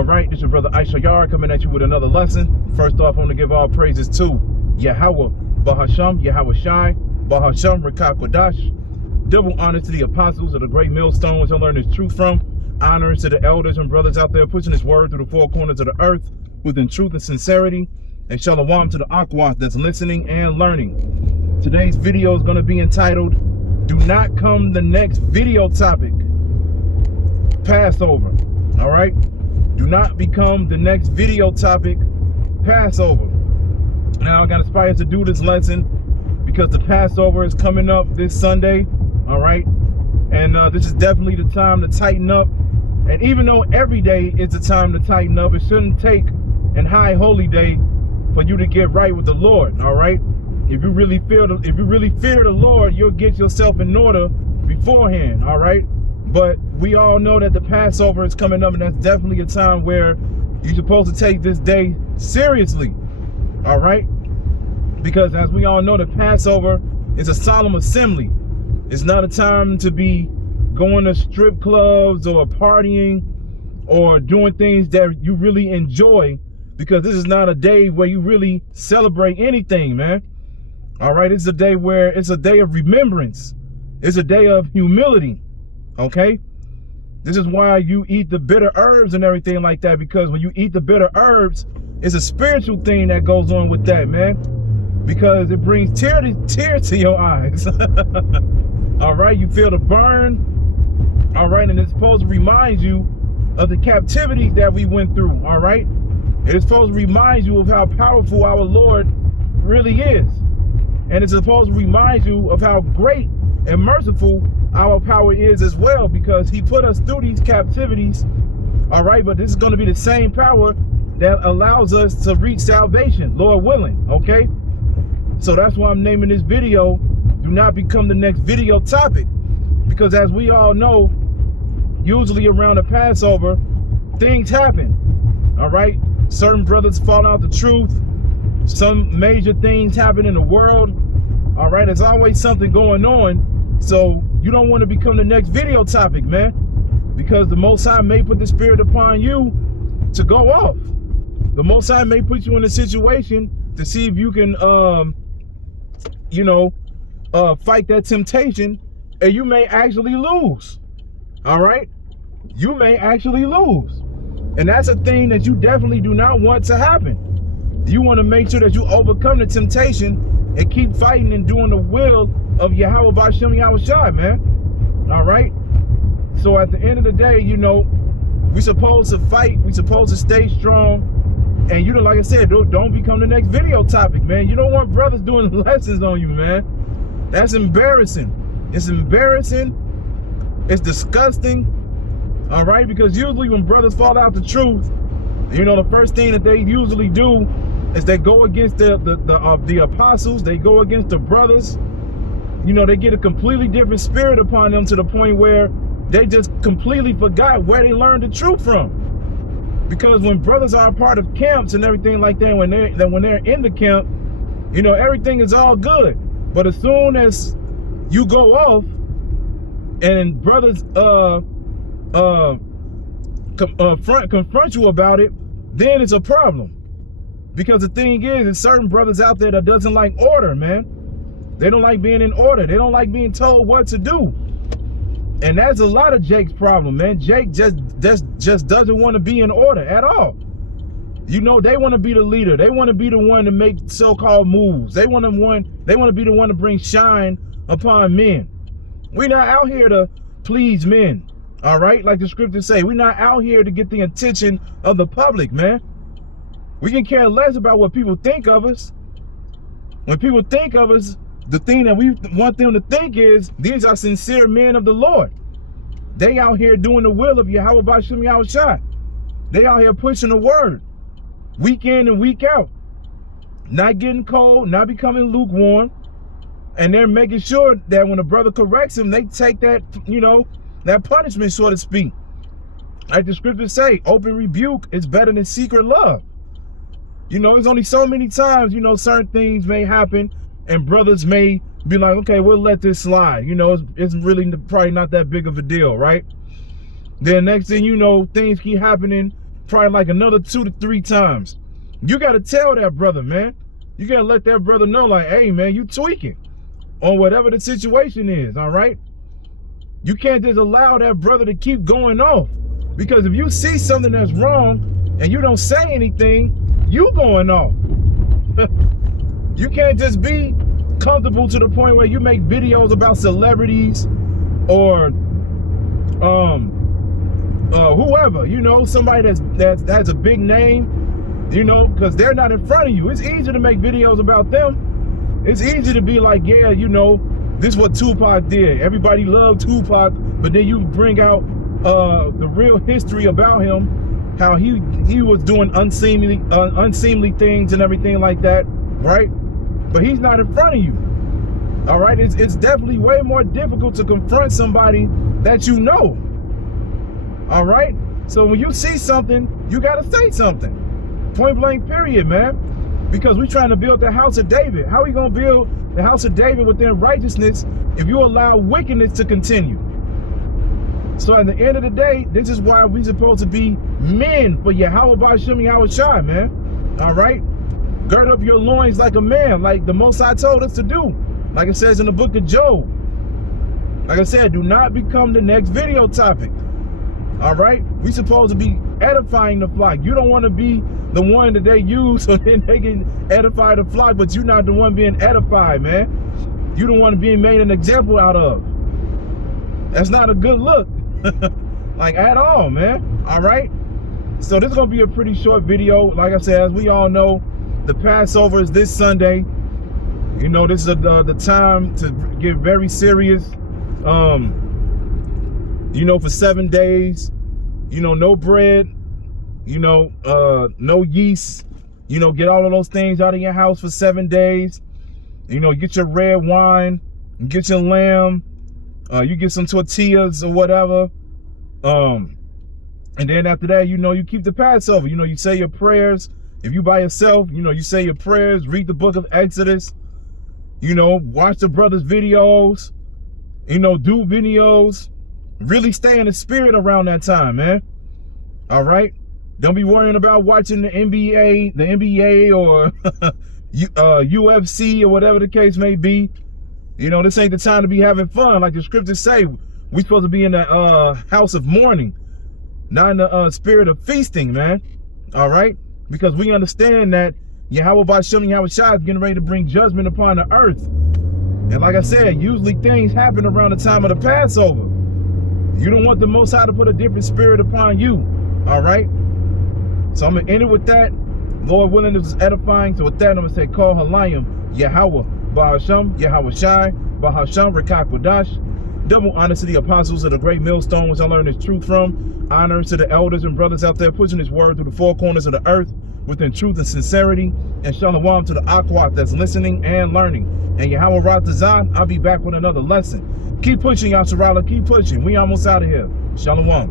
All right, this is your brother Issachar coming at you with another lesson. First off, I want to give all praises to Yahweh, Bahasham, Yahweh Shai, Bahasham, Rachaa Kodash. Double honor to the apostles of the great millstone, which I learned this truth from. Honor to the elders and brothers out there pushing this word through the four corners of the earth within truth and sincerity. And shalom to the aqua that's listening and learning. Today's video is going to be entitled, Do Not Come the Next Video Topic, Passover. All right? Do not become the next video topic, Passover. Now I got inspired to do this lesson because the Passover is coming up this Sunday. All right? And this is definitely the time to tighten up. And even though every day is the time to tighten up, it shouldn't take an high holy day for you to get right with the Lord. All right? If you really fear the Lord, you'll get yourself in order beforehand. All right? But we all know that the Passover is coming up, and that's definitely a time where you're supposed to take this day seriously. All right? Because as we all know, the Passover is a solemn assembly. It's not a time to be going to strip clubs or partying or doing things that you really enjoy, because this is not a day where you really celebrate anything, man. All right? It's a day where it's a day of remembrance. It's a day of humility. Okay, this is why you eat the bitter herbs and everything like that, because when you eat the bitter herbs, it's a spiritual thing that goes on with that, man, because it brings tears to your eyes. All right, you feel the burn. All right, and it's supposed to remind you of the captivity that we went through. All right, it is supposed to remind you of how powerful our Lord really is, and it's supposed to remind you of how great and merciful our power is as well, because he put us through these captivities. All right, but this is going to be the same power that allows us to reach salvation, Lord willing. Okay, so that's why I'm naming this video, Do Not Become the Next Video Topic, because as we all know, usually around the Passover, things happen. All right, certain brothers fall out the truth, some major things happen in the world. All right, there's always something going on. So you don't want to become the next video topic, man, because the Most High may put the spirit upon you to go off. The Most High may put you in a situation to see if you can, fight that temptation, and you may actually lose. All right, you may actually lose, and that's a thing that you definitely do not want to happen. You want to make sure that you overcome the temptation and keep fighting and doing the will of Yahweh Bashem Yahweh Shai, man. All right? So at the end of the day, we supposed to fight. We supposed to stay strong. And, like I said, don't become the next video topic, man. You don't want brothers doing lessons on you, man. That's embarrassing. It's embarrassing. It's disgusting. All right? Because usually when brothers fall out the truth, the first thing that they usually do is they go against the apostles. They go against the brothers. They get a completely different spirit upon them, to the point where they just completely forgot where they learned the truth from. Because when brothers are a part of camps and everything like that, when they're in the camp, everything is all good. But as soon as you go off and brothers confront you about it, then it's a problem. Because the thing is, there's certain brothers out there that doesn't like order, man. They don't like being in order. They don't like being told what to do. And that's a lot of Jake's problem, man. Jake just doesn't want to be in order at all. They want to be the leader. They want to be the one to make so-called moves. They want to be the one to bring shine upon men. We're not out here to please men. All right? Like the scriptures say, we're not out here to get the attention of the public, man. We can care less about what people think of us. When people think of us, the thing that we want them to think is, these are sincere men of the Lord. They out here doing the will of Yahweh Bashem Yahweh Shai. They out here pushing the word week in and week out. Not getting cold, not becoming lukewarm. And they're making sure that when a brother corrects him, they take that, that punishment, so to speak. Like the scriptures say, open rebuke is better than secret love. There's only so many times, certain things may happen and brothers may be like, okay, we'll let this slide. It's really probably not that big of a deal, right? Then next thing you know, things keep happening probably like another 2 to 3 times. You got to tell that brother, man. You got to let that brother know, like, hey, man, you tweaking on whatever the situation is, all right? You can't just allow that brother to keep going off. Because if you see something that's wrong and you don't say anything, you going off. You can't just be comfortable to the point where you make videos about celebrities or whoever, you know, somebody that has a big name, you know, because they're not in front of you. It's easy to make videos about them. It's easy to be like, yeah, you know, this is what Tupac did. Everybody loved Tupac, but then you bring out the real history about him, how he was doing unseemly things and everything like that, right? But he's not in front of you. All right, it's definitely way more difficult to confront somebody that you know. All right, so when you see something, you gotta say something. Point blank, period, man. Because we're trying to build the house of David. How are we gonna build the house of David within righteousness if you allow wickedness to continue? So at the end of the day, this is why we're supposed to be men for Yahweh Ba'Shem Yahweh Shai, man. All right, gird up your loins like a man, like the Most High told us to do. Like it says in the book of Job. Like I said, do not become the next video topic. All right, we supposed to be edifying the flock. You don't want to be the one that they use so then they can edify the flock, but you're not the one being edified, man. You don't want to be made an example out of. That's not a good look, like at all, man. All right, so this is gonna be a pretty short video. Like I said, as we all know, the Passover is this Sunday. You know, this is the time to get very serious. You know, for 7 days, you know, no bread, you know, no yeast, you know, get all of those things out of your house for 7 days. You know, get your red wine, get your lamb, you get some tortillas or whatever. And then after that, you know, you keep the Passover. You know, you say your prayers. If you by yourself, you know, you say your prayers, read the book of Exodus, you know, watch the brothers' videos, you know, do videos. Really stay in the spirit around that time, man. All right? Don't be worrying about watching the NBA or UFC or whatever the case may be. You know, this ain't the time to be having fun. Like the scriptures say, we're supposed to be in the house of mourning, not in the spirit of feasting, man. All right? Because we understand that Yahweh Ba'Shem Yahweh Shai is getting ready to bring judgment upon the earth. And like I said, usually things happen around the time of the Passover. You don't want the Most High to put a different spirit upon you, all right? So I'm going to end it with that. Lord willing, this is edifying. So with that, I'm going to say, Call Halayim, Yahweh, Ba'Hasham, Yahweh Shai, Ba'Hasham, Rachaa Kodash. Double honor to the apostles of the great millstone, which I learned this truth from. Honor to the elders and brothers out there pushing this word through the four corners of the earth within truth and sincerity. And shalom to the Akwat that's listening and learning. And Yahweh Ratazan, I'll be back with another lesson. Keep pushing, Yasharala. Keep pushing. We almost out of here. Shalom.